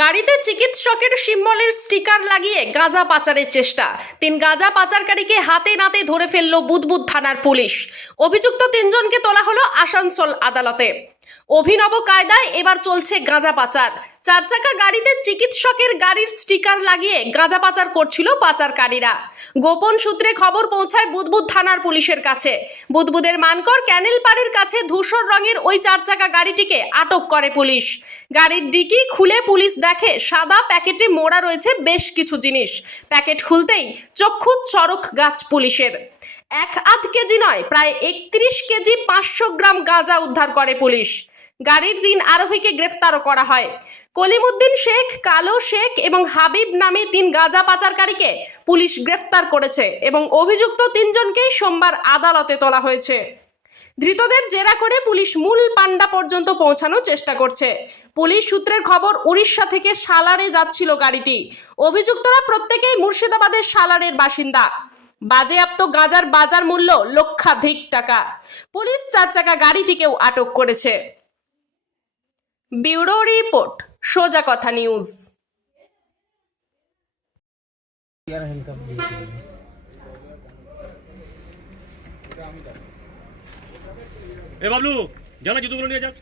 গাড়িতে চিকিৎসকের সিম্বলের স্টিকার লাগিয়ে গাঁজা পাচারের চেষ্টা। তিন গাঁজা পাচারকারীকে হাতে নাতে ধরে ফেলল বুদবুদ থানার পুলিশ। অভিযুক্ত তিনজনকে তোলা হলো আসানসোল আদালতে। অভিনব কায়দায় এবার চলছে গাঁজা পাচার। চার চাকা গাড়িতে চিকিৎসকের গাড়ির স্টিকার লাগিয়ে গাঁজা পাচার করছিল পাচারকারীরা। গোপন সূত্রে খবর পৌঁছায় বুদবুদ থানার পুলিশের কাছে। বুদবুদের মানকর ক্যানেল পাড়ের কাছে ধূসর রঙের ওই চার চাকা গাড়িটিকে আটক করে পুলিশ। গাড়ির ডিকি খুলে পুলিশ দেখে সাদা প্যাকেটে মোড়া রয়েছে বেশ কিছু জিনিস। প্যাকেট খুলতেই চক্ষু চরক গাছ পুলিশের। এক আধ কেজি নয়, প্রায় একত্রিশ কেজি পাঁচশো গ্রাম গাঁজা উদ্ধার করে পুলিশ। গাড়ির দিন আরোহীকে গ্রেফতারও করা হয়। কলিমুদ্দিন শেখ, কালো শেখ এবং হাবিব নামে তিন গাঁজা পাচারকারীকে পুলিশ গ্রেফতার করেছে এবং অভিযুক্ত তিনজনকেই সোমবার আদালতে তোলা হয়েছে। ধৃতদের জেরা করে পুলিশ মূল পান্ডা পর্যন্ত পৌঁছানোর চেষ্টা করছে। পুলিশ সূত্রের খবর, উড়িষ্যা থেকে সালারে যাচ্ছিল গাড়িটি। অভিযুক্তরা প্রত্যেকেই মুর্শিদাবাদের সালারের বাসিন্দা। বাজেয়াপ্ত গাঁজার বাজার মূল্য লক্ষাধিক টাকা। পুলিশ চার চাকা গাড়িটিকেও আটক করেছে। ব্যুরো রিপোর্ট সোজা কথা নিউজ। এ বাবলু জানা জুতোগুলো নিয়ে যাক